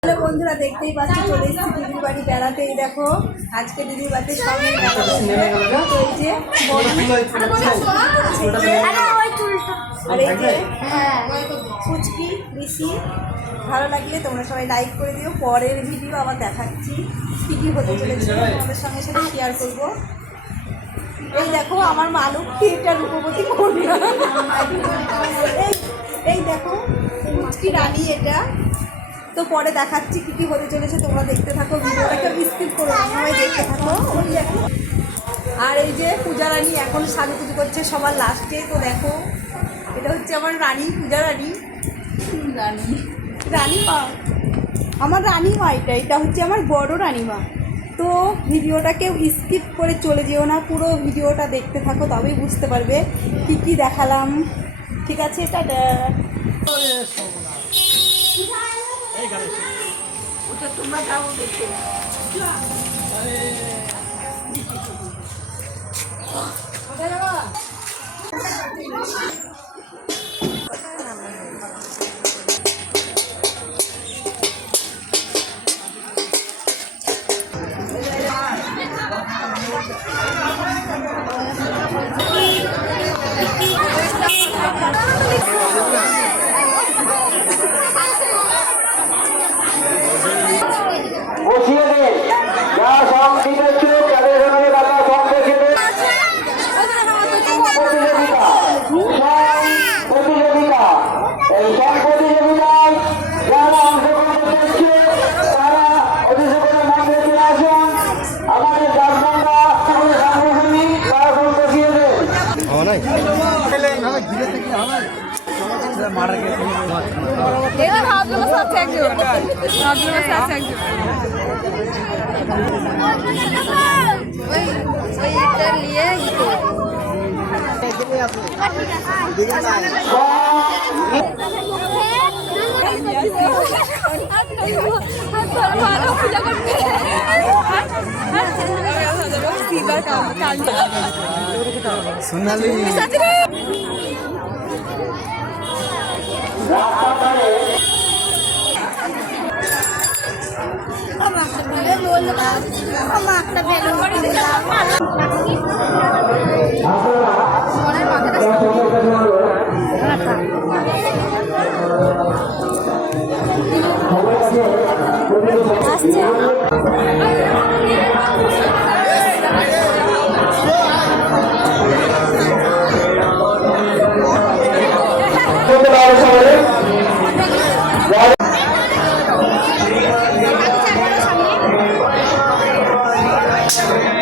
Hello বন্ধুরা, দেখতেই পাচ্ছি চলে এসেছি দিদির বাড়ি বেড়াতে। এই দেখো আজকে দিদির বাড়িতে সবাই আর এই যে ফুচকি বেশি ভালো লাগলে তোমরা সবাই লাইক করে দিও। পরের ভিডিও আবার দেখাচ্ছি কী কী হতে চলেছে, তোমাদের সঙ্গে সাথে শেয়ার করবো। এই দেখো আমার মালুক এটা রূপবতী কন্যা। এই দেখো ফুচকি রানী, এটা তো পরে দেখাচ্ছি কী কী হতে চলেছে। তোমরা দেখতে থাকো, ভিডিওটাকে স্কিপ করো, সবাই দেখতে থাকো। ওই দেখো, আর এই যে পূজা রানী এখন সাজুগুজু করছে সবার লাস্টে। তো দেখো এটা হচ্ছে আমার রানী, পূজা রানী, রানীমা, আমার রানীমা। এটা হচ্ছে আমার বড় রানীমা। তো ভিডিওটাকেও স্কিপ করে চলে যেও না, পুরো ভিডিওটা দেখতে থাকো, তবেই বুঝতে পারবে কী কী দেখালাম। ঠিক আছে, টাটা। ওটা তোমরা যাও দেখে। বসিয়ে দিন, যা সব ঠিক হচ্ছে তাদের সঙ্গে তারা সব দেখে প্রতিযোগিতা। এই সব প্রতিযোগিতায় যারা অংশগ্রহণ করছে তারা অতিশয় মন্দিরে চলে আসুন। আমাদের জাতবন্ধা সাংগঠনিক তারা সব বসিয়ে দেন। সোনালি আসছে